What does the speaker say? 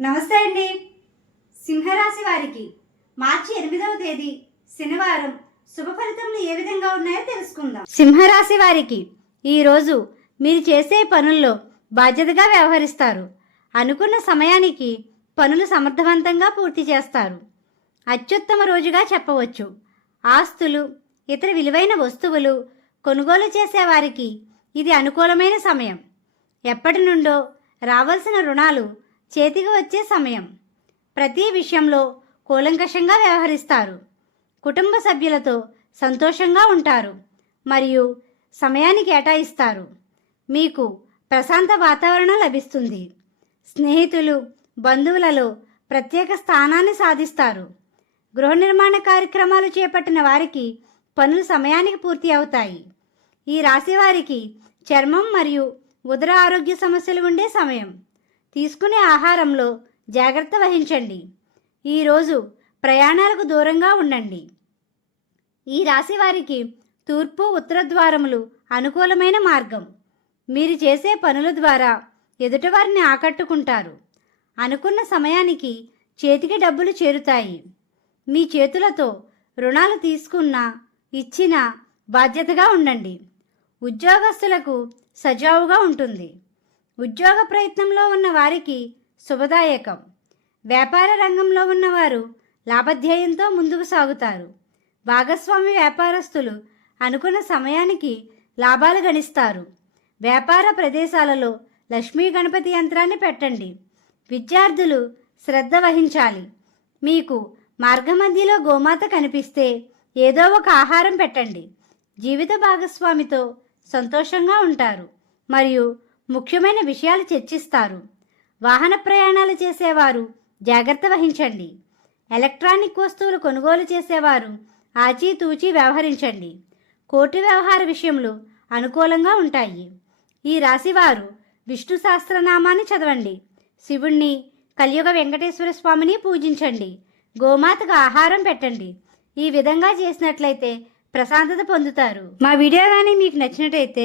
నమస్తే అండి. సింహరాశి వారికి మార్చి ఎనిమిదవ తేదీ శనివారం. శుభ ఫలితములు ఏ విధంగా ఉన్నాయో తెలుసుకుందాం. సింహరాశి వారికి ఈరోజు మీరు చేసే పనుల్లో బాధ్యతగా వ్యవహరిస్తారు. అనుకున్న సమయానికి పనులు సమర్థవంతంగా పూర్తి చేస్తారు. అత్యుత్తమ రోజుగా చెప్పవచ్చు. ఆస్తులు ఇతర విలువైన వస్తువులు కొనుగోలు చేసేవారికి ఇది అనుకూలమైన సమయం. ఎప్పటి నుండో రావాల్సిన రుణాలు చేతికి వచ్చే సమయం. ప్రతి విషయంలో కూలంకషంగా వ్యవహరిస్తారు. కుటుంబ సభ్యులతో సంతోషంగా ఉంటారు మరియు సమయాన్ని కేటాయిస్తారు. మీకు ప్రశాంత వాతావరణం లభిస్తుంది. స్నేహితులు బంధువులలో ప్రత్యేక స్థానాన్ని సాధిస్తారు. గృహ నిర్మాణ కార్యక్రమాలు చేపట్టిన వారికి పనులు సమయానికి పూర్తి అవుతాయి. ఈ రాశి వారికి చర్మం మరియు ఉదర ఆరోగ్య సమస్యలు ఉండే సమయం. తీసుకునే ఆహారంలో జాగ్రత్త వహించండి. ఈరోజు ప్రయాణాలకు దూరంగా ఉండండి. ఈ రాశి వారికి తూర్పు ఉత్తర ద్వారములు అనుకూలమైన మార్గం. మీరు చేసే పనుల ద్వారా ఎదుటివారిని ఆకట్టుకుంటారు. అనుకున్న సమయానికి చేతికి డబ్బులు చేరుతాయి. మీ చేతులతో రుణాలు తీసుకున్న ఇచ్చిన బాధ్యతగా ఉండండి. ఉద్యోగస్తులకు సజావుగా ఉంటుంది. ఉద్యోగ ప్రయత్నంలో ఉన్న వారికి శుభదాయకం. వ్యాపార రంగంలో ఉన్నవారు లాభధ్యేయంతో ముందుకు సాగుతారు. భాగస్వామి వ్యాపారస్తులు అనుకున్న సమయానికి లాభాలు గణిస్తారు. వ్యాపార ప్రదేశాలలో లక్ష్మీ గణపతి యంత్రాన్ని పెట్టండి. విద్యార్థులు శ్రద్ధ వహించాలి. మీకు మార్గమధ్యలో గోమాత కనిపిస్తే ఏదో ఒక ఆహారం పెట్టండి. జీవిత భాగస్వామితో సంతోషంగా ఉంటారు. మరియు ముఖ్యమైన విషయాలు చర్చిస్తారు. వాహన ప్రయాణాలు చేసేవారు జాగ్రత్త వహించండి. ఎలక్ట్రానిక్ వస్తువులు కొనుగోలు చేసేవారు ఆచితూచి వ్యవహరించండి. కోటి వ్యవహార విషయంలో అనుకూలంగా ఉంటాయి. ఈ రాశివారు విష్ణు సహస్రనామాన్ని చదవండి. శివుణ్ణి కలియుగ వెంకటేశ్వర స్వామిని పూజించండి. గోమాతకు ఆహారం పెట్టండి. ఈ విధంగా చేసినట్లయితే ప్రశాంతత పొందుతారు. మా వీడియో కానీ మీకు నచ్చినట్టయితే